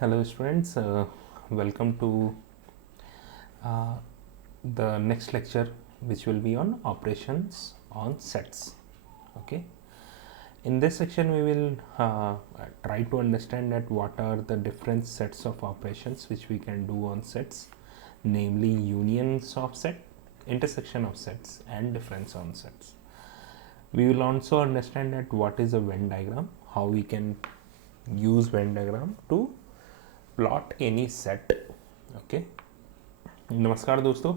Hello students, welcome to the next lecture which will be on operations on sets. Okay, in this section we will try to understand that what are the different sets of operations which we can do on sets, namely unions of set, intersection of sets and difference on sets. We will also understand that what is a Venn diagram, how we can use Venn diagram to plot any set. Okay, नमस्कार दोस्तों.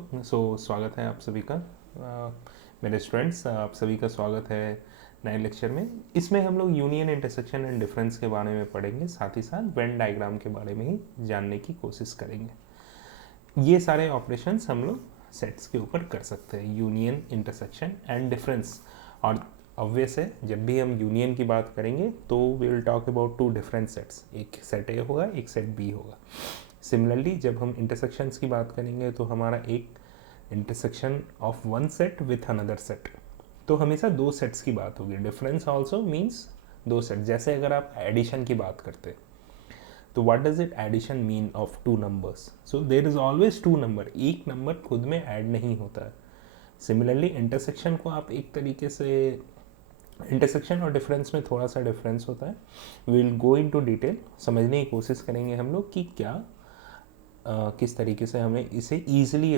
स्वागत है आप सभी का, मेरे students. आप सभी का स्वागत है नए लेक्चर में. इसमें हम लोग यूनियन, इंटरसेक्शन एंड डिफरेंस के बारे में पढ़ेंगे, साथ ही साथ वेन डायग्राम के बारे में ही जानने की कोशिश करेंगे. ये सारे ऑपरेशंस हम लोग सेट्स के ऊपर कर सकते हैं, यूनियन, इंटरसेक्शन एंड डिफरेंस. और ऑब्वियस है, जब भी हम यूनियन की बात करेंगे तो we will talk about two different sets. एक सेट ए होगा, एक सेट बी होगा. सिमिलरली जब हम इंटरसेक्शंस की बात करेंगे तो हमारा एक intersection of one set with another set, तो हमेशा दो सेट्स की बात होगी. डिफरेंस ऑल्सो मीन्स दो सेट. जैसे अगर आप एडिशन की बात करते हैं तो what does it addition mean of two numbers? So there is always two number. एक नंबर खुद में ऐड नहीं होता है. सिमिलरली इंटरसेक्शन को आप एक तरीके से, इंटरसेक्शन और डिफरेंस में थोड़ा सा डिफरेंस होता है. We will go into detail, समझने की कोशिश करेंगे हम लोग कि क्या किस तरीके से हमें इसे ईजिली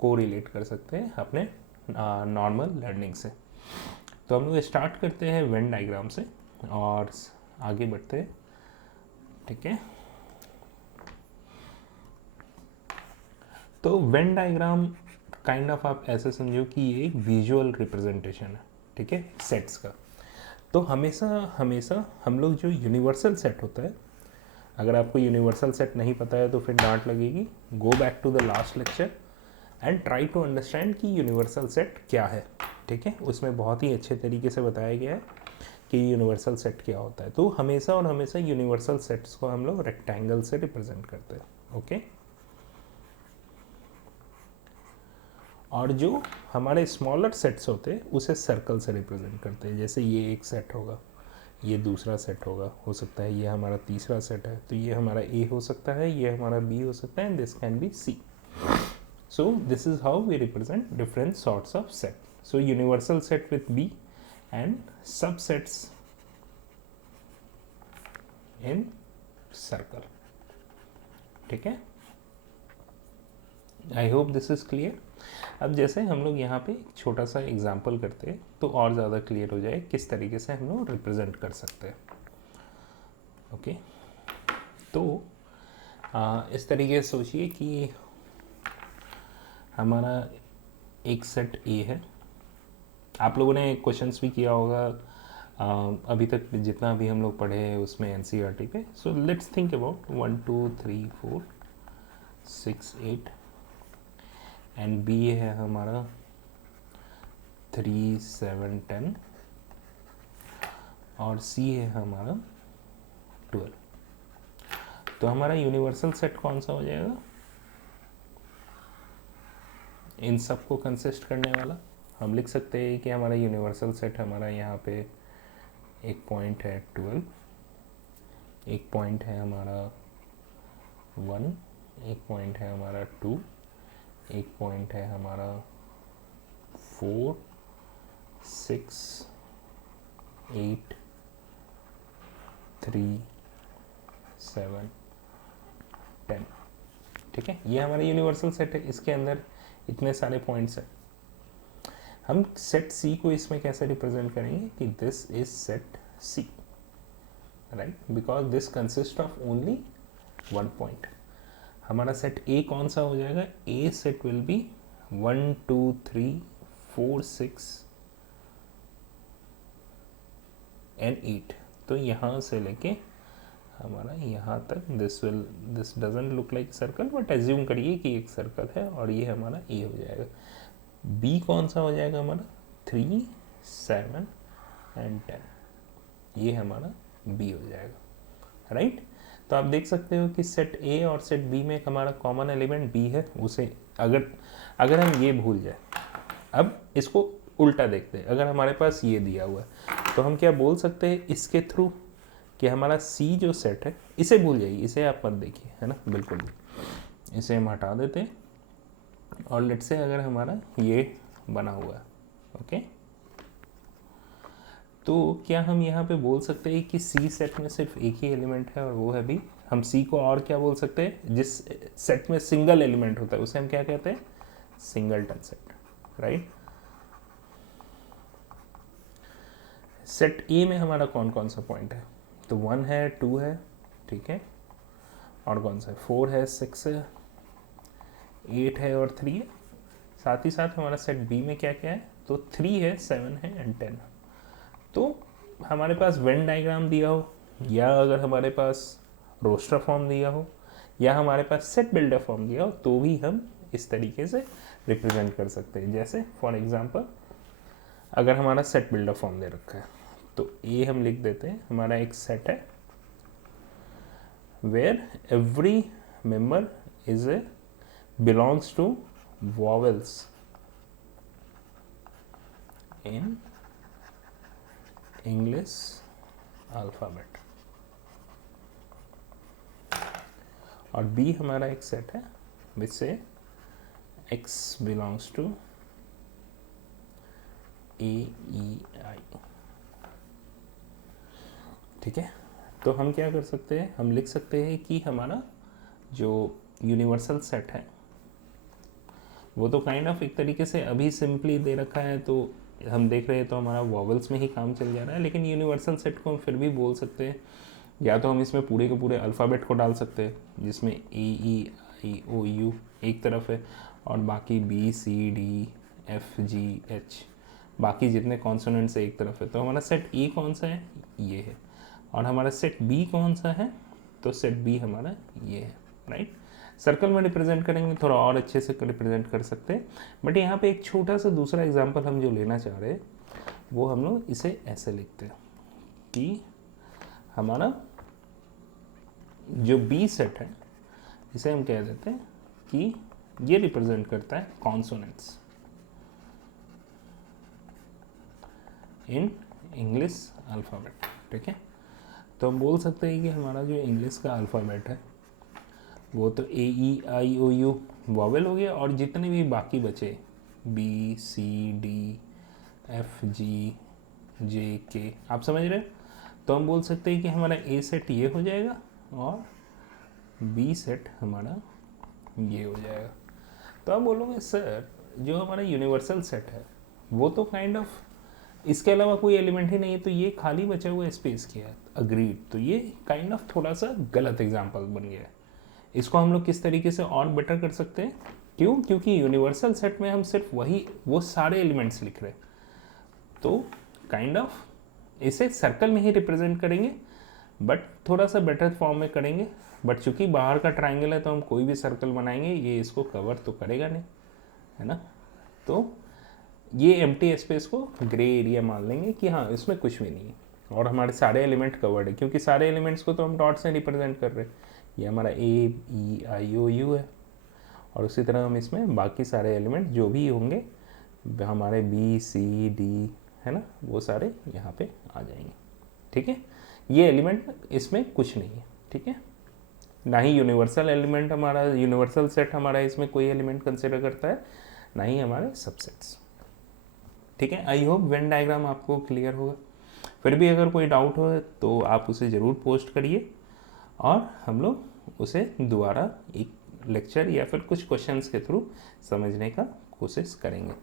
को रिलेट कर सकते हैं अपने नॉर्मल लर्निंग से. तो हम लोग स्टार्ट करते हैं वेन डायग्राम से और आगे बढ़ते हैं. ठीक है, तो वेन डायग्राम काइंड ऑफ आप ऐसे समझो कि ये एक विजुअल रिप्रेजेंटेशन है. ठीक है, सेट्स का. तो हमेशा हमेशा हम लोग जो यूनिवर्सल सेट होता है, अगर आपको यूनिवर्सल सेट नहीं पता है तो फिर डांट लगेगी. Go back to the last lecture and try to understand कि यूनिवर्सल सेट क्या है. ठीक है, उसमें बहुत ही अच्छे तरीके से बताया गया है कि यूनिवर्सल सेट क्या होता है. तो हमेशा और हमेशा यूनिवर्सल सेट्स को हम लोग रेक्टेंगल से रिप्रेजेंट करते हैं. ओके, और जो हमारे स्मॉलर सेट्स होते हैं उसे सर्कल से रिप्रेजेंट करते हैं. जैसे ये एक सेट होगा, ये दूसरा सेट होगा, हो सकता है ये हमारा तीसरा सेट है, तो ये हमारा ए हो सकता है, ये हमारा बी हो सकता है, and this can be C. So this is how we represent different sorts of set. So universal set with B and subsets in circle. ठीक है, I hope this is clear. अब जैसे हम लोग यहाँ पे एक छोटा सा एग्जाम्पल करते हैं तो और ज़्यादा क्लियर हो जाए किस तरीके से हम लोग रिप्रेजेंट कर सकते हैं. ओके, तो इस तरीके से सोचिए कि हमारा एक सेट ए है. आप लोगों ने क्वेश्चंस भी किया होगा अभी तक, जितना भी हम लोग पढ़े हैं उसमें एनसीईआरटी पे. So let's think about 1 2 3 4 6 8 and B है हमारा 3 7 10 और सी है हमारा 12. तो हमारा यूनिवर्सल सेट कौन सा हो जाएगा? इन सब को कंसिस्ट करने वाला. हम लिख सकते हैं कि हमारा यूनिवर्सल सेट, हमारा यहाँ पे एक पॉइंट है 12, एक पॉइंट है हमारा 1, एक पॉइंट है हमारा 2, एक पॉइंट है हमारा 4 6 8 3 7 10. ठीक है, ये हमारा यूनिवर्सल सेट है. इसके अंदर इतने सारे पॉइंट्स हैं. हम सेट सी को इसमें कैसे रिप्रेजेंट करेंगे कि this is set C, right, because this consist of only one point. हमारा सेट ए कौन सा हो जाएगा? A set will be 1 2 3 4 6 and 8. तो यहाँ से लेके हमारा यहाँ तक this doesn't look like circle, but assume करिए कि एक सर्कल है और ये हमारा ए हो जाएगा. बी कौन सा हो जाएगा हमारा? 3 7 एंड 10. ये हमारा बी हो जाएगा, राइट. तो आप देख सकते हो कि सेट ए और सेट बी में हमारा कॉमन एलिमेंट बी है. उसे अगर हम ये भूल जाए, अब इसको उल्टा देखते हैं. अगर हमारे पास ये दिया हुआ है तो हम क्या बोल सकते हैं इसके थ्रू कि हमारा सी जो सेट है, इसे भूल जाइए, इसे आप मत देखिए, है ना, बिल्कुल भी, इसे हम हटा देते हैं। और लेट्स से अगर हमारा ये बना हुआ है, ओके, तो क्या हम यहाँ पे बोल सकते हैं कि सी सेट में सिर्फ एक ही एलिमेंट है और वो है बी? हम सी को और क्या बोल सकते हैं? जिस सेट में सिंगल एलिमेंट होता है उसे हम क्या कहते हैं? Singleton set, right. सेट ए में हमारा कौन कौन सा पॉइंट है? तो 1 है, 2 है, ठीक है, और कौन सा है? 4 है, 6 है, 8 है और 3 है। साथ ही साथ हमारा सेट बी में क्या क्या है? तो 3 है, 7 है एंड 10। तो हमारे पास वेन डायग्राम दिया हो, या अगर हमारे पास रोस्टर फॉर्म दिया हो, या हमारे पास सेट बिल्डर फॉर्म दिया हो, तो भी हम इस तरीके से रिप्रेजेंट कर सकते हैं। जैसे फॉर एग्जांपल अगर हमारा सेट बिल्डर फॉर्म दे रखा है, तो ए हम लिख देते हैं हमारा एक सेट है where every member is a belongs to vowels in English alphabet. और बी हमारा एक सेट है विच से x belongs to A E I, ठीक है। तो हम क्या कर सकते हैं? हम लिख सकते हैं कि हमारा जो यूनिवर्सल सेट है वो तो काइंड ऑफ एक तरीके से अभी सिंपली दे रखा है, तो हम देख रहे हैं तो हमारा वॉवल्स में ही काम चल जा रहा है, लेकिन यूनिवर्सल सेट को हम फिर भी बोल सकते हैं, या तो हम इसमें पूरे के पूरे अल्फ़ाबेट को डाल सकते हैं जिसमें ए ई आई ओ यू एक तरफ है और बाकी B C D F G H बाकी जितने कॉन्सोनेंट्स एक तरफ है। तो हमारा सेट ए कौन सा है? ये है। और हमारा सेट बी कौन सा है? तो सेट बी हमारा ये है, राइट। सर्कल में रिप्रेजेंट करेंगे थोड़ा और अच्छे से रिप्रेजेंट कर सकते हैं, बट यहाँ पे एक छोटा सा दूसरा एग्जांपल हम जो लेना चाह रहे हैं वो हम लोग इसे ऐसे लिखते हैं कि हमारा जो बी सेट है इसे हम कह देते हैं कि ये रिप्रेजेंट करता है कॉन्सोनेंट्स इन इंग्लिश अल्फ़ाबेट, ठीक है। तो हम बोल सकते हैं कि हमारा जो इंग्लिश का अल्फ़ाबेट है वो तो ए E I O you vowel हो गया, और जितने भी बाकी बचे B C D F G J K, आप समझ रहे हैं? तो हम बोल सकते हैं कि हमारा ए सेट ये हो जाएगा और बी सेट हमारा ये हो जाएगा। तो आप बोलोगे सर जो हमारा यूनिवर्सल सेट है वो तो काइंड ऑफ इसके अलावा कोई एलिमेंट ही नहीं है, तो ये खाली बचा हुआ स्पेस क्या है? अग्रीड। तो ये काइंड ऑफ थोड़ा सा गलत एग्जाम्पल बन गया है। इसको हम लोग किस तरीके से और बेटर कर सकते हैं? क्यों? क्योंकि यूनिवर्सल सेट में हम सिर्फ वो सारे एलिमेंट्स लिख रहे हैं, तो काइंड ऑफ इसे सर्कल में ही रिप्रेजेंट करेंगे, बट थोड़ा सा बेटर फॉर्म में करेंगे। बट चूंकि बाहर का ट्राइंगल है तो हम कोई भी सर्कल बनाएंगे ये इसको कवर तो करेगा नहीं, है ना। तो ये एम्प्टी स्पेस को ग्रे एरिया मान लेंगे कि हाँ इसमें कुछ भी नहीं है और हमारे सारे एलिमेंट कवर्ड है, क्योंकि सारे एलिमेंट्स को तो हम डॉट से रिप्रेजेंट कर रहे हैं। ये हमारा ए ई आई ओ यू है, और उसी तरह हम इसमें बाकी सारे एलिमेंट जो भी होंगे हमारे बी सी डी, है ना, वो सारे यहाँ पे आ जाएंगे, ठीक है। ये एलिमेंट इसमें कुछ नहीं है, ठीक है, ना ही यूनिवर्सल एलिमेंट हमारा यूनिवर्सल सेट हमारा इसमें कोई एलिमेंट कंसिडर करता है, ना ही हमारे सबसेट्स, ठीक है। आई होप वेन डायग्राम आपको क्लियर होगा। फिर भी अगर कोई डाउट हो तो आप उसे ज़रूर पोस्ट करिए और हम लोग उसे दोबारा एक लेक्चर या फिर कुछ क्वेश्चंस के थ्रू समझने का कोशिश करेंगे।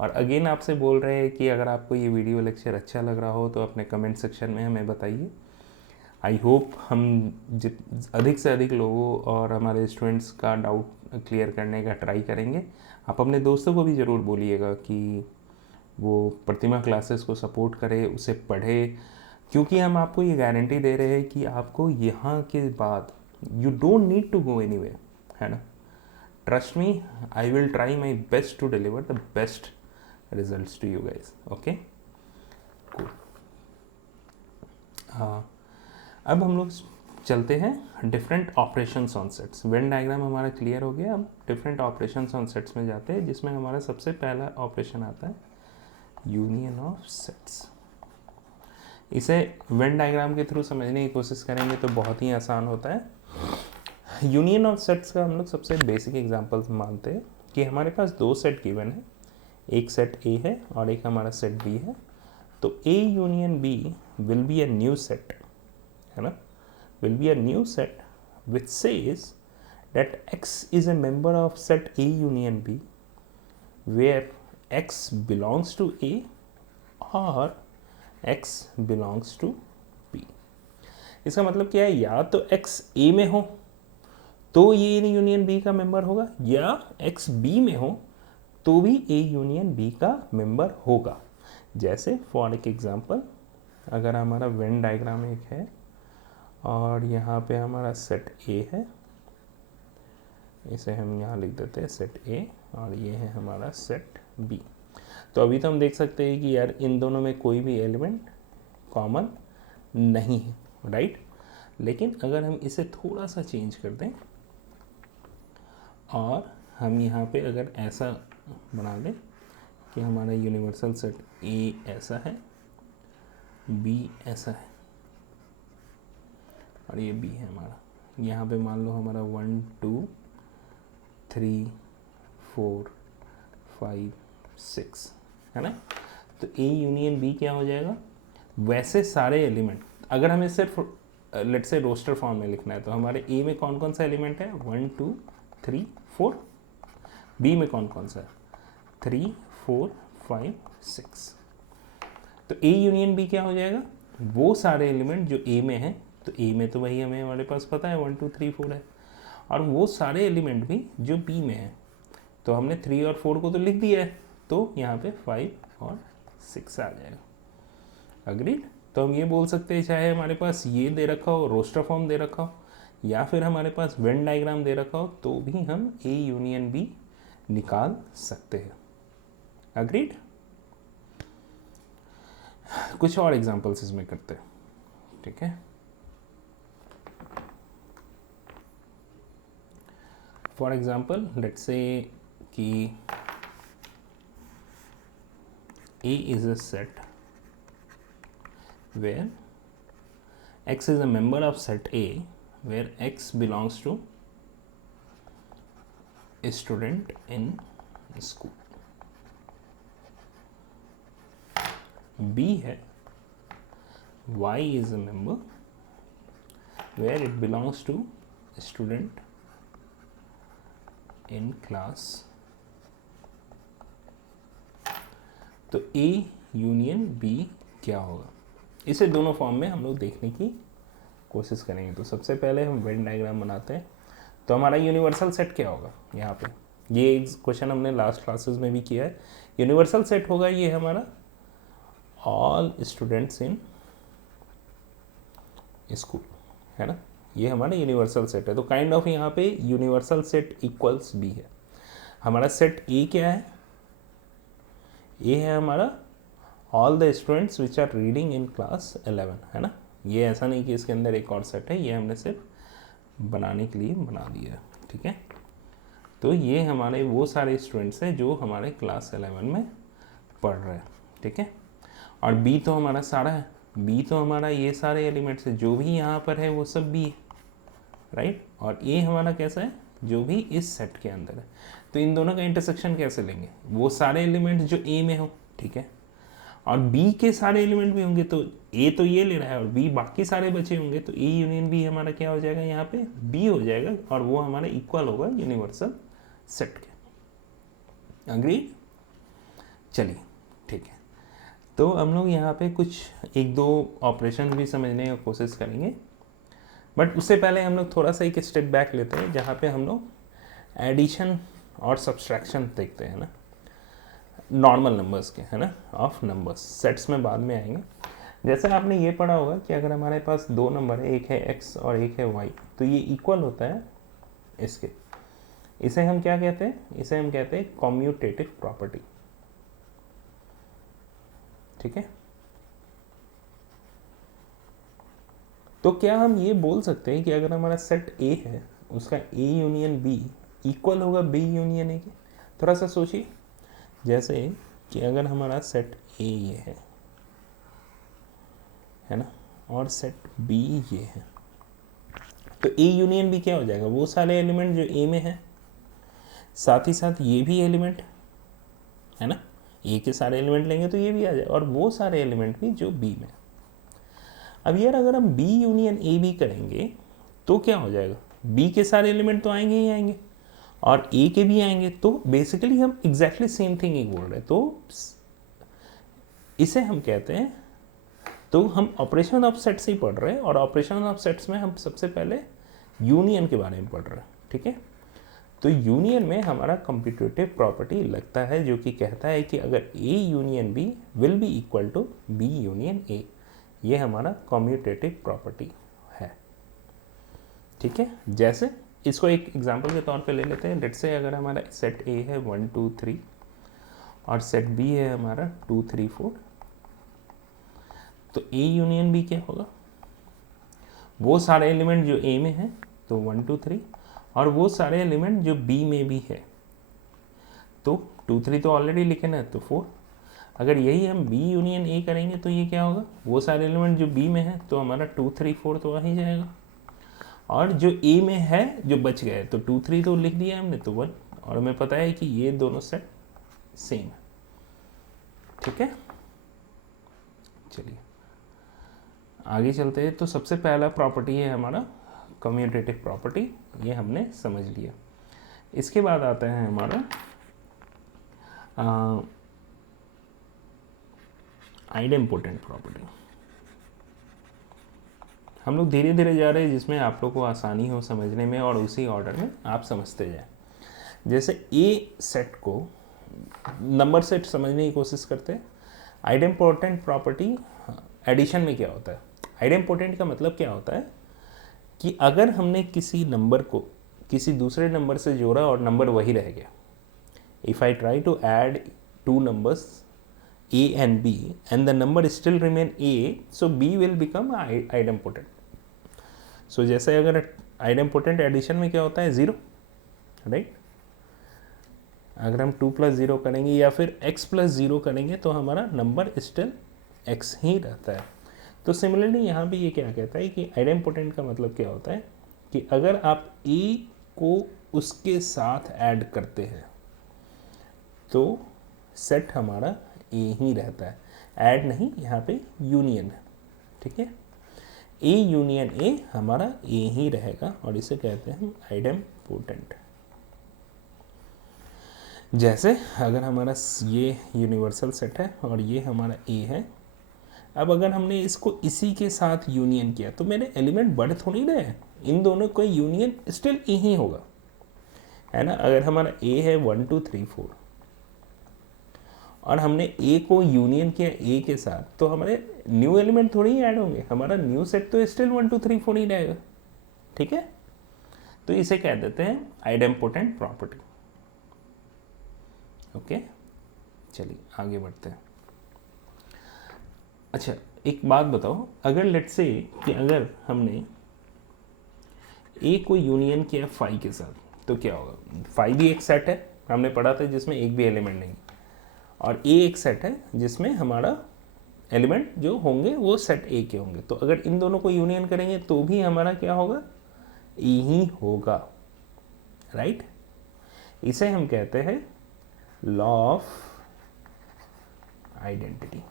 और अगेन आपसे बोल रहे हैं कि अगर आपको ये वीडियो लेक्चर अच्छा लग रहा हो तो अपने कमेंट सेक्शन में हमें बताइए। आई होप हम अधिक से अधिक लोगों और हमारे स्टूडेंट्स का डाउट क्लियर करने का ट्राई करेंगे। आप अपने दोस्तों को भी ज़रूर बोलिएगा कि वो प्रतिमा क्लासेस को सपोर्ट करे, उसे पढ़े, क्योंकि हम आपको ये गारंटी दे रहे हैं कि आपको यहाँ के बाद you don't need to go anywhere, है ना। Trust me, I will try my best to deliver the best results to you guys, okay. हाँ, अब हम लोग चलते हैं different operations on sets. Venn diagram हमारा क्लियर हो गया, अब डिफरेंट ऑपरेशंस ऑन सेट्स में जाते हैं, जिसमें हमारा सबसे पहला ऑपरेशन आता है यूनियन ऑफ सेट्स। इसे वेन डायग्राम के थ्रू समझने की कोशिश करेंगे तो बहुत ही आसान होता है। यूनियन ऑफ सेट्स का हम लोग सबसे बेसिक एग्जांपल्स मानते हैं कि हमारे पास दो सेट गिवन है, एक सेट ए है और एक हमारा सेट बी है। तो A union B will be a new set, है ना, will be a new set which says that X is a member of set A union B where X belongs to A or X belongs to B। इसका मतलब क्या है, या तो X A में हो तो ये यूनियन B का मेंबर होगा, या X B में हो तो भी A यूनियन B का मेंबर होगा। जैसे फॉर एक एग्जांपल, अगर हमारा वेन डायग्राम एक है और यहाँ पे हमारा सेट ए है, इसे हम यहाँ लिख देते हैं सेट ए, और ये है हमारा सेट बी। तो अभी तो हम देख सकते हैं कि यार इन दोनों में कोई भी एलिमेंट कॉमन नहीं है, राइट। लेकिन अगर हम इसे थोड़ा सा चेंज कर दें और हम यहाँ पे अगर ऐसा बना दें कि हमारा यूनिवर्सल सेट ए ऐसा है, बी ऐसा है और ये बी है हमारा, यहाँ पे मान लो हमारा 1 2 3 4 5 6 है ना। तो ए यूनियन बी क्या हो जाएगा, वैसे सारे एलिमेंट, अगर हमें सिर्फ लेट से रोस्टर फॉर्म में लिखना है तो हमारे ए में कौन कौन सा एलिमेंट है, 1 2 3 4, बी में कौन कौन सा है, 3 4 5 6। तो ए यूनियन बी क्या हो जाएगा, वो सारे एलिमेंट जो ए में है, तो ए में तो वही हमें हमारे पास पता है 1 2 3 4 है, और वो सारे एलिमेंट भी जो बी में है, तो हमने 3 और 4 को तो लिख दिया है, तो यहाँ पे 5 और 6 आ जाएगा। अग्रीड। तो हम ये बोल सकते हैं, चाहे हमारे पास ये दे रखा हो, रोस्टर फॉर्म दे रखा हो, या फिर हमारे पास वेन डायग्राम दे रखा हो, तो भी हम ए यूनियन बी निकाल सकते हैं। अग्रीड। कुछ और एग्जांपल्स इसमें करते हैं, ठीक है। फॉर एग्जाम्पल लेट्स से कि A is a set where X is a member of set A where X belongs to a student in school, B है Y is a member where it belongs to a student in class। तो A union B क्या होगा, इसे दोनों form में हम लोग देखने की कोशिश करेंगे। तो सबसे पहले हम वेन डायग्राम बनाते हैं। तो हमारा यूनिवर्सल सेट क्या होगा, यहाँ पे ये क्वेश्चन हमने लास्ट क्लासेस में भी किया है। यूनिवर्सल सेट होगा ये हमारा ऑल स्टूडेंट्स इन स्कूल, है ना, ये हमारा यूनिवर्सल सेट है। तो काइंड ऑफ यहाँ पे यूनिवर्सल सेट इक्वल्स बी है। हमारा सेट ए क्या है, ए है हमारा all the students which are reading in class 11, है ना। ये ऐसा नहीं कि इसके अंदर एक और सेट है, ये हमने सिर्फ बनाने के लिए बना दिया है, ठीक है। तो ये हमारे वो सारे स्टूडेंट्स हैं जो हमारे क्लास 11 में पढ़ रहे हैं, ठीक है। और बी तो हमारा सारा है, बी तो हमारा ये सारे एलिमेंट्स है, जो भी यहाँ पर है वो सब बी है, राइट। और ए हमारा कैसा है, जो भी इस सेट के अंदर है। तो इन दोनों का इंटरसेक्शन कैसे लेंगे, वो सारे एलिमेंट जो ए में हो, ठीक है, और बी के सारे एलिमेंट भी होंगे। तो ए तो ये ले रहा है और बी बाकी सारे बचे होंगे, तो ए यूनियन बी हमारा क्या हो जाएगा, यहाँ पे बी हो जाएगा, और वो हमारा इक्वल होगा यूनिवर्सल सेट के। अग्री। चलिए ठीक है। तो हम लोग यहाँ पे कुछ एक दो ऑपरेशन भी समझने की कोशिश करेंगे, बट उससे पहले हम लोग थोड़ा सा एक स्टेप बैक लेते हैं, जहाँ पे हम लोग एडिशन और सब्सट्रैक्शन देखते हैं ना, नॉर्मल नंबर्स के, है ना, ऑफ नंबर्स। सेट्स में बाद में आएंगे। जैसे आपने ये पढ़ा होगा कि अगर हमारे पास दो नंबर है, एक है x और एक है y, तो ये इक्वल होता है इसके। इसे हम क्या कहते हैं, इसे हम कहते हैं कॉम्यूटेटिव प्रॉपर्टी, ठीक है। तो क्या हम ये बोल सकते हैं कि अगर हमारा सेट A है, उसका A यूनियन B इक्वल होगा B यूनियन A के? थोड़ा सा सोचिए, जैसे कि अगर हमारा सेट A ये है है ना, और सेट बी ये है। तो ए यूनियन बी क्या हो जाएगा, वो सारे एलिमेंट जो ए में है, साथ ही साथ ये भी एलिमेंट है ना, ए के सारे एलिमेंट लेंगे तो ये भी आ जाए, और वो सारे एलिमेंट भी जो बी में। अब यार अगर हम बी यूनियन ए बी करेंगे तो क्या हो जाएगा, बी के सारे एलिमेंट तो आएंगे ही आएंगे और ए के भी आएंगे, तो बेसिकली हम एग्जैक्टली सेम थिंग ही बोल रहे हैं। तो इसे हम कहते हैं, तो हम ऑपरेशन ऑफ सेट्स ही पढ़ रहे हैं, और ऑपरेशन ऑफ सेट्स में हम सबसे पहले यूनियन के बारे में पढ़ रहे हैं, ठीक है। तो यूनियन में हमारा कम्पिटिटिव प्रॉपर्टी लगता है, जो कि कहता है कि अगर A union B will be equal to B union A, ये हमारा कम्यूटेटिव प्रॉपर्टी है, ठीक है। जैसे इसको एक एग्जांपल के तौर पे ले लेते हैं। लेट्स से अगर हमारा सेट ए है 1 2 3 और सेट बी है हमारा 2 3 4, तो ए यूनियन बी क्या होगा, वो सारे एलिमेंट जो ए में है तो 1 2 3, और वो सारे एलिमेंट जो बी में भी है, तो 2 3 तो ऑलरेडी लिखे ना, तो 4। अगर यही हम बी यूनियन ए करेंगे तो ये क्या होगा, वो सारे एलिमेंट जो बी में है तो हमारा 2 3 4 तो आ ही जाएगा, और जो ए में है जो बच गए, तो 2 3 तो लिख दिया हमने, तो 1, और हमें पता है कि ये दोनों सेट सेम है, ठीक है। चलिए आगे चलते हैं। तो सबसे पहला प्रॉपर्टी है हमारा कम्यूटेटिव प्रॉपर्टी, ये हमने समझ लिया। इसके बाद आता है हमारा आइडेम्पोटेंट प्रॉपर्टी। हम लोग धीरे धीरे जा रहे हैं, जिसमें आप लोग को आसानी हो समझने में, और उसी ऑर्डर में आप समझते जाए। जैसे ए सेट को नंबर सेट समझने की कोशिश करते हैं। आइडेम्पोटेंट प्रॉपर्टी एडिशन में क्या होता है, आइडेम्पोटेंट का मतलब क्या होता है कि अगर हमने किसी नंबर को किसी दूसरे नंबर से जोड़ा और नंबर वही रह गया, if I try to add 2 numbers a and b and the number still remain a, so b will become idempotent. so जैसे अगर idempotent एडिशन में क्या होता है, 0, राइट। अगर हम 2 + 0 करेंगे या फिर x + 0 करेंगे तो हमारा नंबर स्टिल x ही रहता है। तो सिमिलरली यहाँ भी ये क्या कहता है कि आइडेम्पोटेंट का मतलब क्या होता है कि अगर आप a को उसके साथ ऐड करते हैं तो सेट हमारा ए ही रहता है, ऐड नहीं, यहाँ पे यूनियन है, ठीक है। ए यूनियन ए हमारा ए ही रहेगा, और इसे कहते हैं आइडेम्पोटेंट। जैसे अगर हमारा ये यूनिवर्सल सेट है और ये हमारा ए है, अब अगर हमने इसको इसी के साथ यूनियन किया तो मेरे एलिमेंट बढ़ थोड़ी रहे, इन दोनों का यूनियन स्टिल ए ही होगा, है ना। अगर हमारा ए है 1 2 3 4 और हमने ए को यूनियन किया ए के साथ, तो हमारे न्यू एलिमेंट थोड़ी ही ऐड होंगे, हमारा न्यू सेट तो स्टिल 1 2 3 4 ही रहेगा, ठीक है। तो इसे कह देते हैं आइडेम्पोटेंट प्रॉपर्टी। ओके, चलिए आगे बढ़ते हैं। अच्छा एक बात बताओ, अगर लेट्स से कि अगर हमने ए को यूनियन किया 5 के साथ तो क्या होगा। 5 भी एक सेट है, हमने पढ़ा था, जिसमें एक भी एलिमेंट नहीं, और ए एक सेट है जिसमें हमारा एलिमेंट जो होंगे वो सेट ए के होंगे। तो अगर इन दोनों को यूनियन करेंगे तो भी हमारा क्या होगा, ए ही होगा, राइट। इसे हम कहते हैं लॉ ऑफ आइडेंटिटी।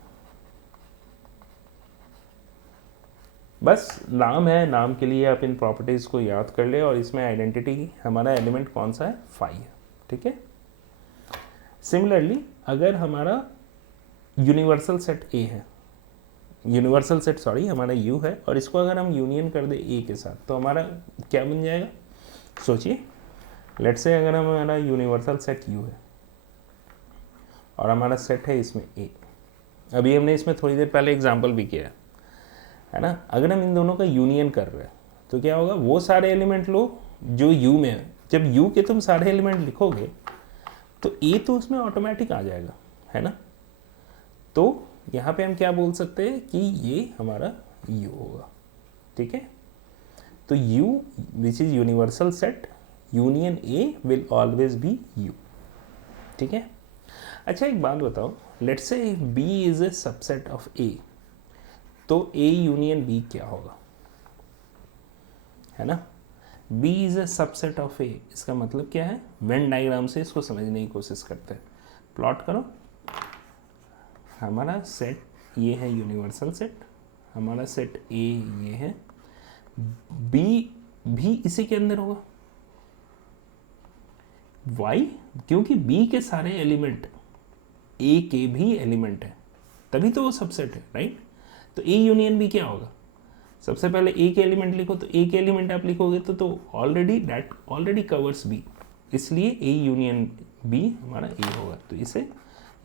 बस नाम है, नाम के लिए आप इन प्रॉपर्टीज को याद कर ले, और इसमें आइडेंटिटी हमारा एलिमेंट कौन सा है, 5 है, ठीक है। सिमिलरली अगर हमारा यूनिवर्सल सेट ए है, यूनिवर्सल सेट सॉरी हमारा यू है, और इसको अगर हम यूनियन कर दे ए के साथ तो हमारा क्या बन जाएगा, सोचिए। लेट्स से अगर हमारा यूनिवर्सल सेट यू है और हमारा सेट है इसमें ए, अभी हमने इसमें थोड़ी देर पहले एग्जांपल भी किया है ना। अगर हम इन दोनों का यूनियन कर रहे हैं तो क्या होगा, वो सारे एलिमेंट लो जो यू में है। जब यू के तुम सारे एलिमेंट लिखोगे तो ए तो उसमें ऑटोमेटिक आ जाएगा, है ना। तो यहाँ पे हम क्या बोल सकते हैं कि ये हमारा यू होगा, ठीक है। तो U which is universal set union A will always be U, ठीक है। अच्छा एक बात बताओ, let's say B is a subset of A, तो ए यूनियन बी क्या होगा, है ना। B is a subset of A, इसका मतलब क्या है, वेन डायग्राम से इसको समझने की कोशिश करते हैं। प्लॉट करो, हमारा सेट ये है यूनिवर्सल सेट, हमारा सेट ए ये है, बी भी इसी के अंदर होगा। वाई, क्योंकि बी के सारे एलिमेंट ए के भी एलिमेंट है, तभी तो वो सबसेट है, राइट। तो ए यूनियन बी क्या होगा, सबसे पहले ए के एलिमेंट लिखो, तो ए के एलिमेंट आप लिखोगे तो already that already covers B, इसलिए ए यूनियन बी हमारा ए होगा। तो इसे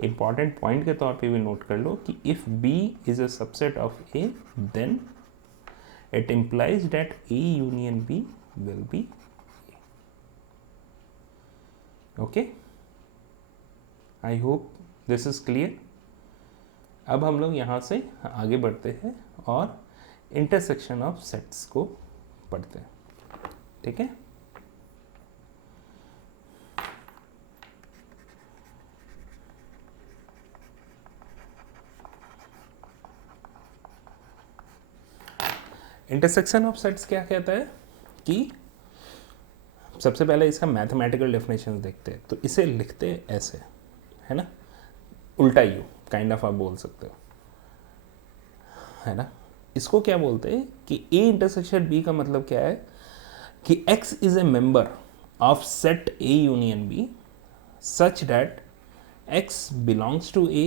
इंपॉर्टेंट पॉइंट के तौर पे भी नोट कर लो कि if B is a subset of A then it implies that A union B will be A. Okay, I hope this is clear. अब हम लोग यहाँ से आगे बढ़ते हैं और इंटरसेक्शन ऑफ सेट्स को पढ़ते हैं, ठीक है। इंटरसेक्शन ऑफ सेट्स क्या कहता है कि सबसे पहले इसका मैथमेटिकल डेफिनेशन देखते हैं, तो इसे लिखते ऐसे, है ना, उल्टा यू काइंड ऑफ आप बोल सकते हो, है ना। इसको क्या बोलते हैं कि ए इंटरसेक्शन बी का मतलब क्या है कि x is a member of set A union B such that x belongs to A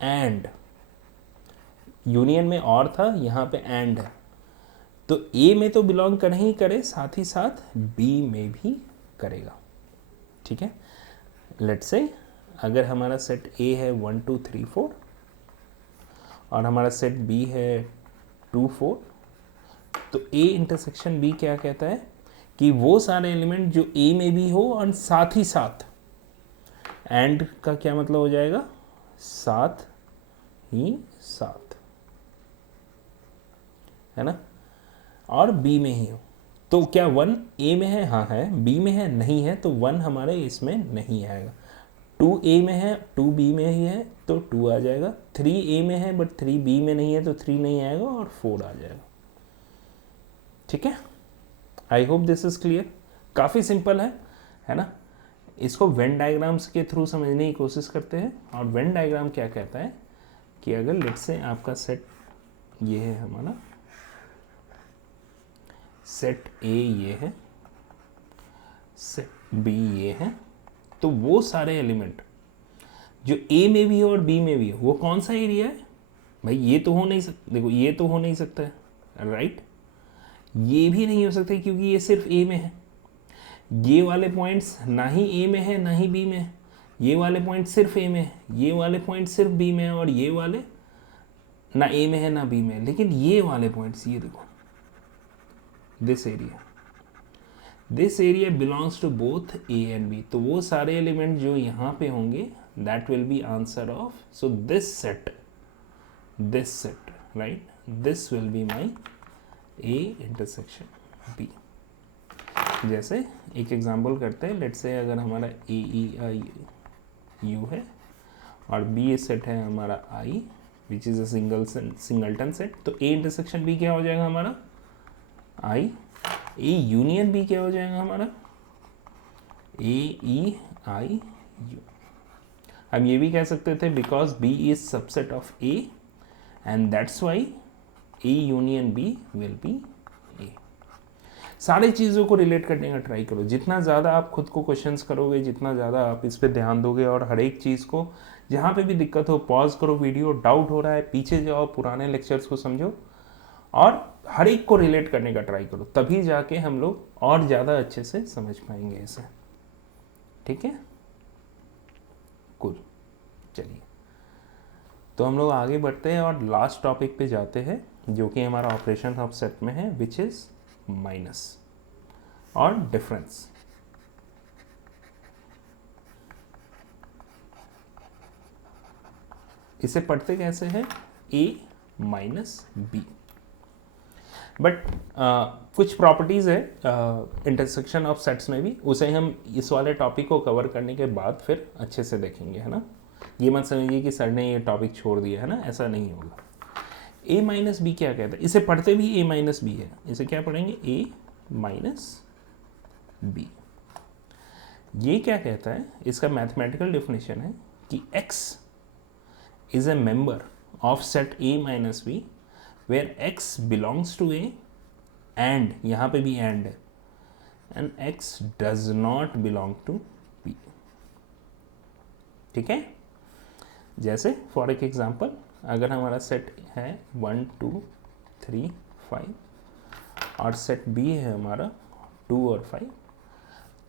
and, union में और था, यहाँ पे एंड है, तो ए में तो बिलोंग कर ही करे, साथ ही साथ बी में भी करेगा, ठीक है। लेट्स से अगर हमारा सेट ए है 1 2 3 4 और हमारा सेट बी है 2 4, तो ए इंटरसेक्शन बी क्या कहता है कि वो सारे एलिमेंट जो ए में भी हो और साथ ही साथ, एंड का क्या मतलब हो जाएगा, साथ ही साथ, है ना, और बी में ही हो। तो क्या 1 ए में है, हाँ है, बी में है नहीं है, तो 1 हमारे इसमें नहीं आएगा। 2 ए में है, 2 बी में ही है तो 2 आ जाएगा। 3 ए में है बट 3 बी में नहीं है तो 3 नहीं आएगा और 4 आ जाएगा, ठीक है। I hope this is clear, काफ़ी सिंपल है ना। इसको वेन डायग्राम्स के थ्रू समझने की कोशिश करते हैं। और वेन डायग्राम क्या कहता है कि अगर लेट्स से आपका सेट ये है, हमारा सेट ए ये है, सेट बी ये है, तो वो सारे एलिमेंट जो ए में भी है और बी में भी है वो कौन सा एरिया है भाई, ये तो हो नहीं सकता, देखो ये तो हो नहीं सकता है, राइट, ये भी नहीं हो सकता क्योंकि ये सिर्फ ए में है। ये वाले पॉइंट्स ना ही ए में है ना ही बी में है, ये वाले पॉइंट सिर्फ ए में है, ये वाले पॉइंट सिर्फ बी में है, और ये वाले ना ए में है ना बी में है। लेकिन ये वाले पॉइंट्स, ये देखो, this area belongs to both A and B, तो वो सारे एलिमेंट जो यहाँ पे होंगे that will be answer of, so this set right, this will be my A intersection B. जैसे एक एग्जांपल करते हैं, लेट्स से अगर हमारा ए ई आई यू है और बी सेट है हमारा I which is a singleton set, तो ए इंटरसेक्शन बी क्या हो जाएगा हमारा आई, ए यूनियन बी क्या हो जाएगा हमारा ए ई आई यू। हम ये भी कह सकते थे because B is subset of A and that's why A union B will be A. सारी चीज़ों को रिलेट करने का ट्राई करो, जितना ज़्यादा आप खुद को क्वेश्चंस करोगे, जितना ज़्यादा आप इस पर ध्यान दोगे, और हर एक चीज़ को जहाँ पे भी दिक्कत हो पॉज करो वीडियो, डाउट हो रहा है पीछे जाओ, पुराने लेक्चर्स को समझो और हर एक को रिलेट करने का ट्राई करो, तभी जाके हम लोग और ज़्यादा अच्छे से समझ पाएंगे इसे, ठीक है। कूल, चलिए तो हम लोग आगे बढ़ते हैं और लास्ट टॉपिक पे जाते हैं जो कि हमारा ऑपरेशन ऑफ सेट में है, विच इज़ माइनस और डिफरेंस। इसे पढ़ते कैसे हैं, a माइनस बी, बट कुछ प्रॉपर्टीज़ है इंटरसेक्शन ऑफ सेट्स में भी, उसे हम इस वाले टॉपिक को कवर करने के बाद फिर अच्छे से देखेंगे, है ना। ये मत समझिए कि सर ने ये टॉपिक छोड़ दिया है ना, ऐसा नहीं होगा। ए माइनस बी क्या कहता है, इसे पढ़ते भी ए माइनस बी है, इसे क्या पढ़ेंगे ए माइनस बी। ये क्या कहता है, इसका मैथमेटिकल डेफिनेशन है कि x is a member of set a minus B where x belongs to a and, यहाँ पे भी एंड है, and x does not belong to b। ठीक है, जैसे फॉर एक एग्जांपल, अगर हमारा सेट है 1 2 3 5 और सेट b है हमारा 2 और 5,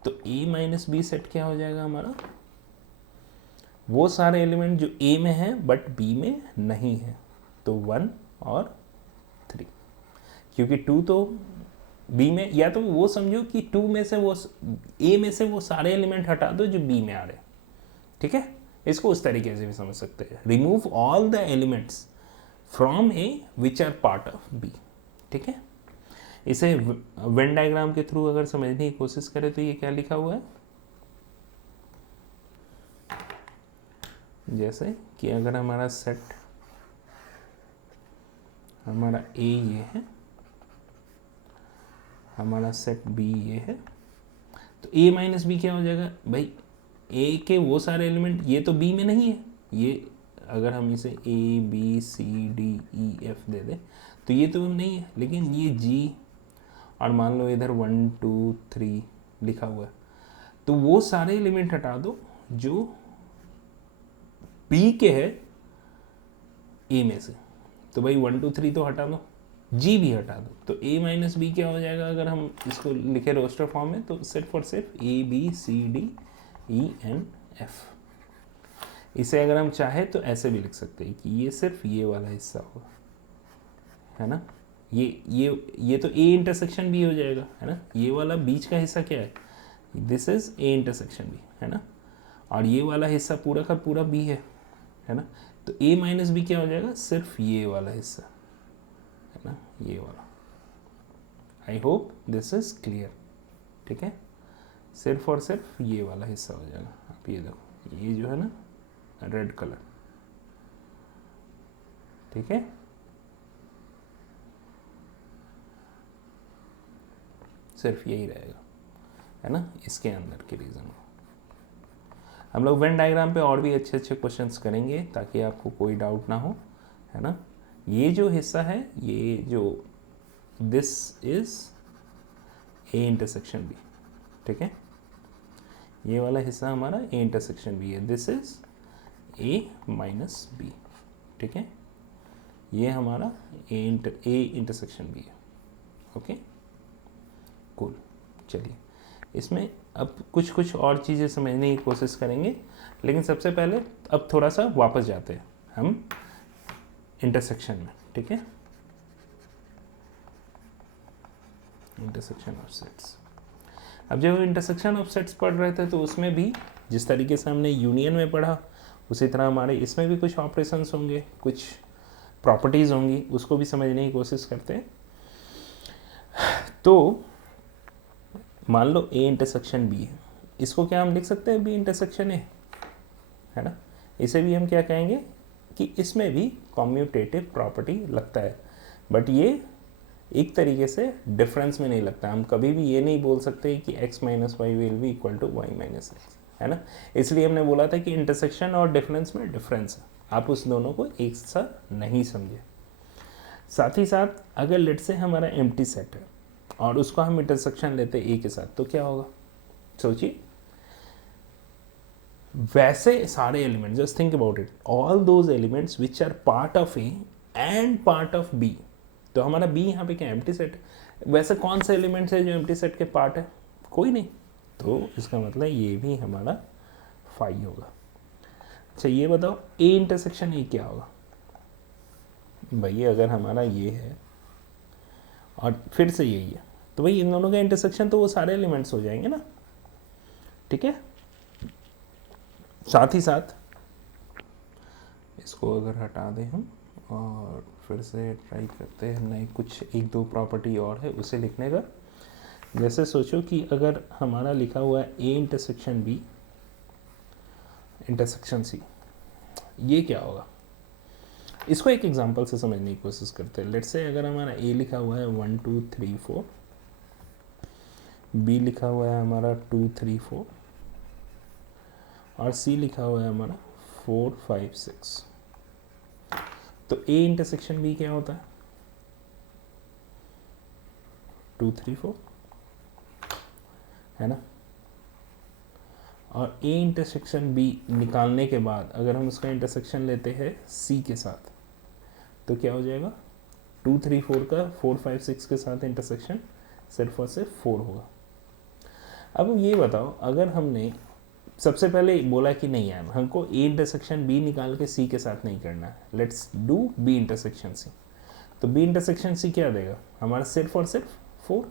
तो a माइनस बी सेट क्या हो जाएगा हमारा, वो सारे एलिमेंट जो a में है बट b में नहीं है, तो 1 और 3, क्योंकि 2 तो b में, या तो वो समझो कि 2 में से वो a में से वो सारे एलिमेंट हटा दो जो b में आ रहे। ठीक है, इसको उस तरीके से भी समझ सकते हैं, remove all the elements from A which are part of B. ठीक है, इसे वेन डायग्राम के थ्रू अगर समझने की कोशिश करें तो ये क्या लिखा हुआ है, जैसे कि अगर हमारा सेट हमारा ए ये है, हमारा सेट बी ये है, तो ए माइनस बी क्या हो जाएगा भाई, ए के वो सारे एलिमेंट, ये तो बी में नहीं है, ये अगर हम इसे A B C D E F दे दें तो ये तो नहीं है, लेकिन ये जी और मान लो इधर 1 2 3 लिखा हुआ है, तो वो सारे एलिमेंट हटा दो जो बी के है ए में से, तो भाई 1 2 3 तो हटा दो, जी भी हटा दो, तो ए माइनस बी क्या हो जाएगा, अगर हम इसको लिखे रोस्टर फॉर्म में तो सिर्फ और सिर्फ A B C D E N F. इसे अगर हम चाहे तो ऐसे भी लिख सकते हैं कि ये सिर्फ ये वाला हिस्सा होगा, है ना, ये तो ए इंटरसेक्शन बी हो जाएगा, है ना, ये वाला बीच का हिस्सा क्या है, this is A intersection B, है ना, और ये वाला हिस्सा पूरा का पूरा बी है ना, तो ए माइनस बी क्या हो जाएगा, सिर्फ ये वाला हिस्सा, है ना, ये वाला। आई होप दिस इज क्लियर। ठीक है, सिर्फ और सिर्फ ये वाला हिस्सा हो जाएगा। आप ये देखो, ये जो है ना रेड कलर, ठीक है, सिर्फ यही रहेगा, है ना, इसके अंदर के रीजन। हम लोग वेन डायग्राम पे और भी अच्छे अच्छे क्वेश्चंस करेंगे ताकि आपको कोई डाउट ना हो, है ना। ये जो हिस्सा है, ये जो this is A intersection B, ठीक है, ये वाला हिस्सा हमारा ए इंटरसेक्शन बी है, this is A minus B, ठीक है, ये हमारा ए इंटरसेक्शन बी है। Okay cool. चलिए इसमें अब कुछ और चीज़ें समझने की कोशिश करेंगे, लेकिन सबसे पहले अब थोड़ा सा वापस जाते हैं हम इंटरसेक्शन में, ठीक है, इंटरसेक्शन ऑफ सेट्स। अब जब हम इंटरसेक्शन ऑफ सेट्स पढ़ रहे थे तो उसमें भी जिस तरीके से हमने यूनियन में पढ़ा उसी तरह हमारे इसमें भी कुछ ऑपरेशंस होंगे, कुछ प्रॉपर्टीज़ होंगी, उसको भी समझने की कोशिश करते हैं। तो मान लो ए इंटरसेक्शन बी है, इसको क्या हम लिख सकते हैं बी इंटरसेक्शन ए, है ना। इसे भी हम क्या कहेंगे कि इसमें भी कॉम्यूटेटिव प्रॉपर्टी लगता है, बट ये एक तरीके से डिफरेंस में नहीं लगता। हम कभी भी ये नहीं बोल सकते कि x minus Y will be equal to Y minus X, है ना। इसलिए हमने बोला था कि इंटरसेक्शन और डिफरेंस में डिफरेंस है, आप उस दोनों को एक सा नहीं समझे। साथ ही साथ अगर लेट से हमारा एम्प्टी सेट है और उसको हम इंटरसेक्शन लेते ए के साथ, तो क्या होगा सोचिए, वैसे सारे element, just think about it, all those elements which are part of A and part of B, तो हमारा बी यहाँ पे क्या एम्प्टी सेट है, वैसे कौन से एलिमेंट्स है जो एम्प्टी सेट के पार्ट है, कोई नहीं, तो इसका मतलब ये भी हमारा फाई होगा। अच्छा ये बताओ ए इंटरसेक्शन ए क्या होगा भाई, अगर हमारा ये है और फिर से यही है, तो भाई इन दोनों का इंटरसेक्शन तो वो सारे एलिमेंट्स हो जाएंगे ना, ठीक है। साथ ही साथ इसको अगर हटा दें हम और फिर से ट्राई करते हैं नए कुछ एक दो प्रॉपर्टी और है उसे लिखने का। जैसे सोचो कि अगर हमारा लिखा हुआ है A intersection B intersection C, ये क्या होगा, इसको एक एग्जांपल से समझने की कोशिश करते हैं। लेट्स से अगर हमारा ए लिखा हुआ है 1 2 3 4, बी लिखा हुआ है हमारा 2 3 4 और सी लिखा हुआ है हमारा 4 5 6, तो ए इंटरसेक्शन बी क्या होता है? 2 3 4, है ना। और ए इंटरसेक्शन बी निकालने के बाद अगर हम उसका इंटरसेक्शन लेते हैं सी के साथ तो क्या हो जाएगा? 2 3 4 का 4 5 6 के साथ इंटरसेक्शन सिर्फ और सिर्फ 4 होगा। अब ये बताओ, अगर हमने सबसे पहले बोला कि नहीं यार हमको ए इंटरसेक्शन बी निकाल के सी के साथ नहीं करना है, let's do B intersection C, तो बी इंटरसेक्शन सी क्या देगा हमारा? सिर्फ और सिर्फ 4।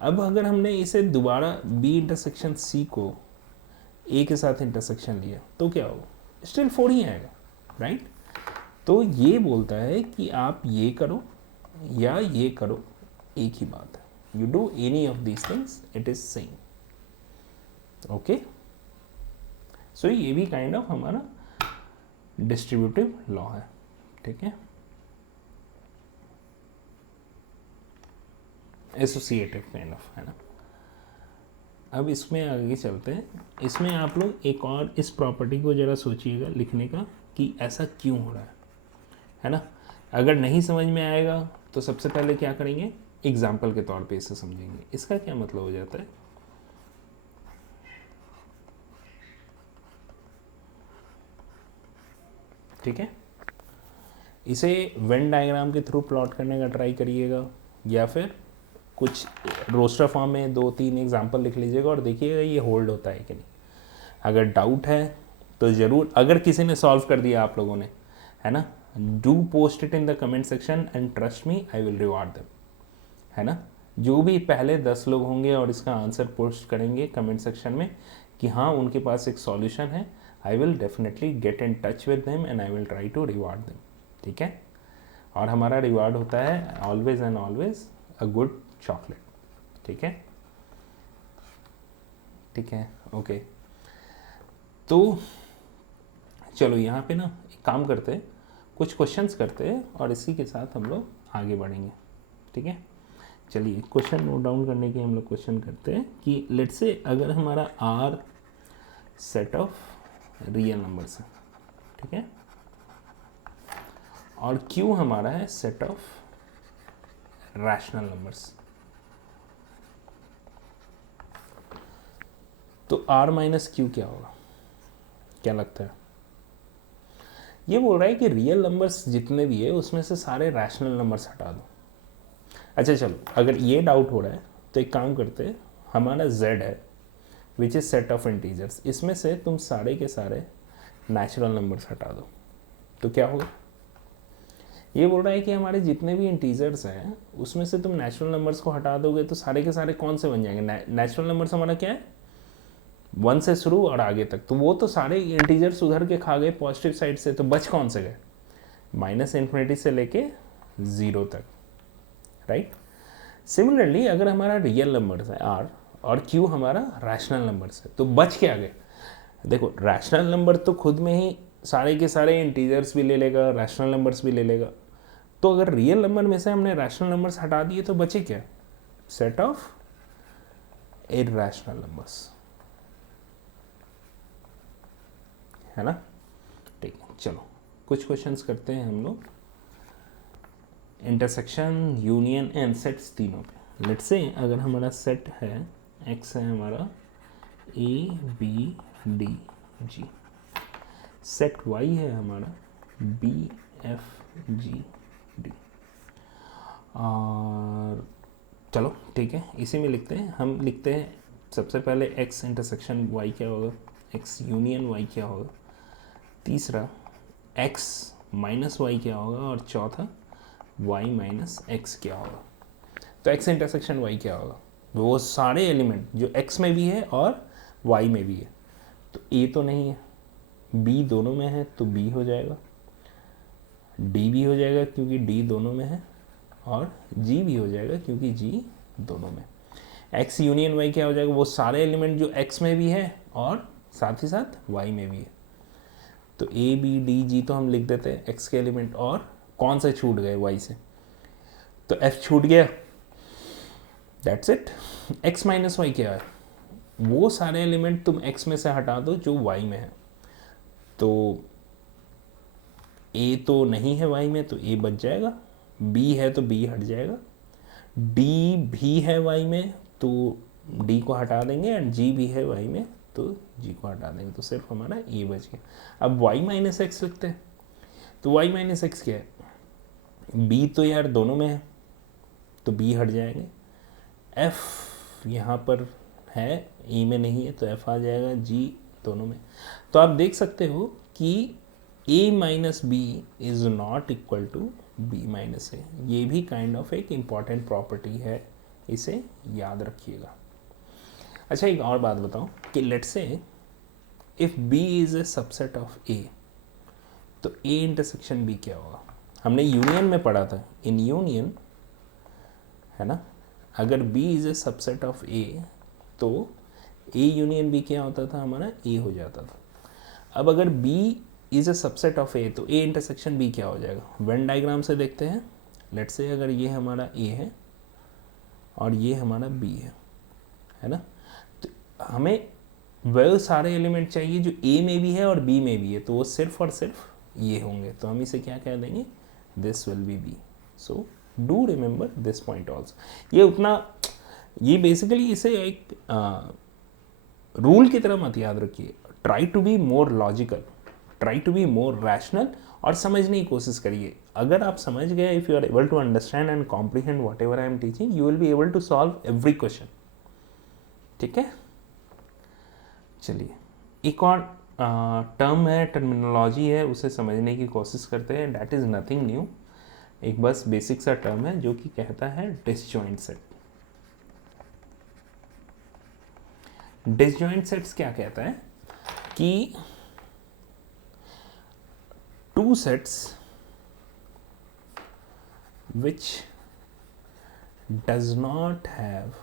अब अगर हमने इसे दोबारा बी इंटरसेक्शन सी को ए के साथ इंटरसेक्शन लिया तो क्या होगा? स्टिल 4 ही आएगा, राइट। तो ये बोलता है कि आप ये करो या ये करो, एक ही बात है। You do any of these things it is same, okay. So ये भी काइंड ऑफ हमारा डिस्ट्रीब्यूटिव लॉ है, ठीक है, एसोसिएटिव काइंड ऑफ, है ना। अब इसमें आगे चलते हैं। इसमें आप लोग एक और इस प्रॉपर्टी को ज़रा सोचिएगा लिखने का कि ऐसा क्यों हो रहा है ना। अगर नहीं समझ में आएगा तो सबसे पहले क्या करेंगे, एग्जाम्पल के तौर पे इसे समझेंगे। इसका क्या मतलब हो जाता है, ठीक है। इसे वेन डायग्राम के थ्रू प्लॉट करने का ट्राई करिएगा या फिर कुछ रोस्टर फॉर्म में 2-3 एग्जाम्पल लिख लीजिएगा और देखिएगा ये होल्ड होता है कि नहीं। अगर डाउट है तो ज़रूर, अगर किसी ने सॉल्व कर दिया आप लोगों ने, है ना, do post it in the comment section and trust me I will reward them, है ना। जो भी पहले 10 लोग होंगे और इसका आंसर पोस्ट करेंगे कमेंट सेक्शन में कि हाँ उनके पास एक सॉल्यूशन है, I will definitely get in touch with them and I will try to reward them, ठीक है। और हमारा रिवॉर्ड होता है always and always a good chocolate, ठीक है, ठीक है, ओके। तो चलो यहाँ पे ना एक काम करते हैं, कुछ क्वेश्चंस करते हैं और इसी के साथ हम लोग आगे बढ़ेंगे, ठीक है। चलिए क्वेश्चन नोट डाउन करने के हम लोग क्वेश्चन करते हैं कि लेट्स से अगर हमारा R set of real numbers है, ठीक है, और क्यू हमारा है सेट ऑफ रैशनल नंबर्स, तो आर माइनस क्यू क्या होगा, क्या लगता है? ये बोल रहा है कि रियल नंबर्स जितने भी है उसमें से सारे रैशनल नंबर्स हटा दो। अच्छा चलो, अगर ये डाउट हो रहा है तो एक काम करते हैं, हमारा z है which is set of integers, इसमें से तुम सारे के सारे नेचुरल नंबर्स हटा दो तो क्या होगा? ये बोल रहा है कि हमारे जितने भी इंटीजर्स हैं उसमें से तुम नेचुरल नंबर्स को हटा दोगे तो सारे के सारे कौन से बन जाएंगे? नेचुरल नंबर्स हमारा क्या है, 1 से शुरू और आगे तक, तो वो तो सारे इंटीजर्स उधर के खा गए पॉजिटिव साइड से, तो बच कौन से गए? -∞ से लेके 0 तक, राइट। सिमिलरली अगर हमारा रियल नंबर्स है आर और क्यू हमारा रैशनल नंबर्स है तो बच क्या गए? देखो रैशनल नंबर तो खुद में ही सारे के सारे इंटीजर्स भी ले लेगा, रैशनल नंबर्स भी ले लेगा, तो अगर रियल नंबर में से हमने रैशनल नंबर्स हटा दिए तो बचे क्या? सेट ऑफ इरैशनल नंबर्स, है ना, ठीक है। चलो कुछ क्वेश्चंस करते हैं हम लोग इंटरसेक्शन, यूनियन एंड सेट्स तीनों पे। लेट्स से अगर हमारा सेट है एक्स है हमारा A B D G, set Y है हमारा बी एफ जी डी, और चलो ठीक है इसी में लिखते हैं। हम लिखते हैं सबसे पहले एक्स इंटरसेक्शन वाई क्या होगा, एक्स यूनियन वाई क्या होगा, तीसरा एक्स माइनस वाई क्या होगा, और चौथा y माइनस एक्स क्या होगा। तो x इंटरसेक्शन y क्या होगा? वो सारे एलिमेंट जो x में भी है और y में भी है, तो a तो नहीं है, b दोनों में है तो b हो जाएगा, d भी हो जाएगा क्योंकि d दोनों में है, और g भी हो जाएगा क्योंकि g दोनों में। x यूनियन y क्या हो जाएगा? वो सारे एलिमेंट जो x में भी है और साथ ही साथ y में भी है। तो ए बी डी जी तो हम लिख देते हैं एक्स के एलिमेंट, और कौन से छूट गए वाई से, तो एफ छूट गया, that's it. X minus Y क्या है, वो सारे एलिमेंट तुम एक्स में से हटा दो जो वाई में है, तो ए तो नहीं है वाई में तो ए बच जाएगा, बी है तो बी हट जाएगा, डी भी है वाई में तो डी को हटा देंगे, एंड जी भी है वाई में तो जी को हटा देंगे, तो सिर्फ हमारा ए बच गया। अब वाई माइनस एक्स लिखते हैं, तो वाई माइनस एक्स क्या है, बी तो यार दोनों में है तो बी हट जाएंगे, एफ यहाँ पर है ए में नहीं है तो एफ आ जाएगा, जी दोनों में। तो आप देख सकते हो कि A minus B is not equal to B minus A, ये भी काइंड ऑफ एक इम्पॉर्टेंट प्रॉपर्टी है, इसे याद रखिएगा। अच्छा एक और बात बताऊं कि let's say if B is a subset of A, तो ए इंटरसेक्शन बी क्या होगा, हमने यूनियन में पढ़ा था, इन यूनियन है ना, अगर B is a subset of A तो A यूनियन B क्या होता था, हमारा A हो जाता था। अब अगर B is a subset of A तो A इंटरसेक्शन B क्या हो जाएगा, वेन डायग्राम से देखते हैं। लेट्स से अगर ये हमारा A है और ये हमारा B है ना, तो हमें वह सारे एलिमेंट चाहिए जो A में भी है और B में भी है, तो वो सिर्फ और सिर्फ ये होंगे, तो हम इसे क्या कह देंगे, this will B B। So do remember this point also. ये उतना, ये बेसिकली इसे एक रूल की तरह मत याद रखिए, try to be more logical, try to be more rational, और समझने की कोशिश करिए। अगर आप समझ गए, if you are able to understand and comprehend whatever I am teaching, you will be able to solve every question. ठीक है, चलिए एक और टर्म है, टर्मिनोलॉजी है, उसे समझने की कोशिश करते हैं। डैट इज़ नथिंग न्यू, एक बस बेसिक सा टर्म है जो कि कहता है डिसजॉइंट सेट। डिसजॉइंट सेट्स क्या कहता है कि two sets which does not have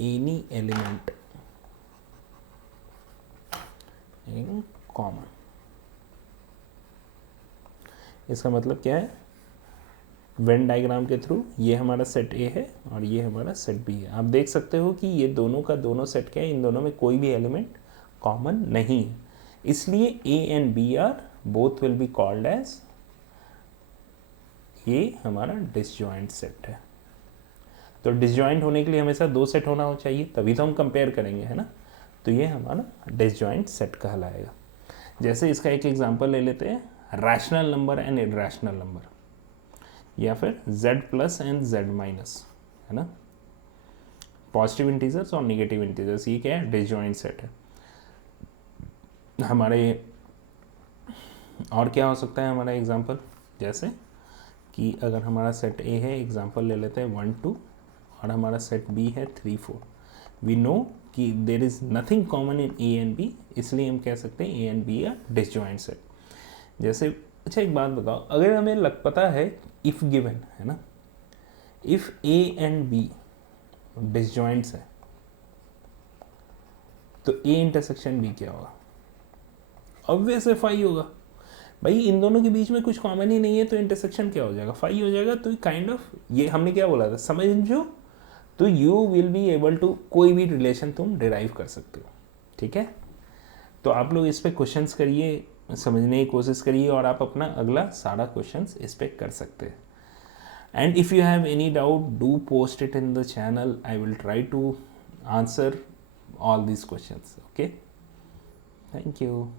any element in common। इसका मतलब क्या है, वेन डायग्राम के थ्रू ये हमारा सेट ए है और ये हमारा सेट बी है। आप देख सकते हो कि ये दोनों का दोनों सेट क्या है, इन दोनों में कोई भी एलिमेंट कॉमन नहीं है, इसलिए A and B are both will be called as, ये हमारा डिसजॉइंट सेट है। तो डिसजॉइंट होने के लिए हमेशा दो सेट होना चाहिए, तभी तो हम कंपेयर करेंगे, है ना। तो ये हमारा डिसजॉइंट सेट कहलाएगा। जैसे इसका एक एग्जांपल ले लेते हैं, rational number and irrational number, या फिर z plus and z minus, है ना, पॉजिटिव इंटीजर्स और नेगेटिव इंटीजर्स, ये क्या है, डिसजॉइंट सेट है हमारे। और क्या हो सकता है हमारा एग्जांपल, जैसे कि अगर हमारा सेट ए है, एग्जांपल ले लेते हैं 1 2, और हमारा सेट बी है 3 4। वी नो कि there is nothing common in A and B, इसलिए हम कह सकते हैं A and B are disjoint set. जैसे अच्छा एक बात बताओ, अगर हमें लग पता है इफ़ गिवन, है ना, इफ़ ए एंड बी डिसजॉइंट्स है तो ए इंटरसेक्शन बी क्या होगा, ऑब्वियस है फाई होगा। भाई इन दोनों के बीच में कुछ कॉमन ही नहीं है तो इंटरसेक्शन क्या हो जाएगा, फाई हो जाएगा। तो काइंड ऑफ ये हमने क्या बोला था, समझो, तो you will be able to कोई भी रिलेशन तुम डिराइव कर सकते हो। ठीक है, तो आप लोग इस पे क्वेश्चंस करिए, समझने की कोशिश करिए, और आप अपना अगला सारा क्वेश्चंस इस पे कर सकते हैं। And if you have any doubt, do post it in the channel, I will try to answer all these questions. Okay, thank you.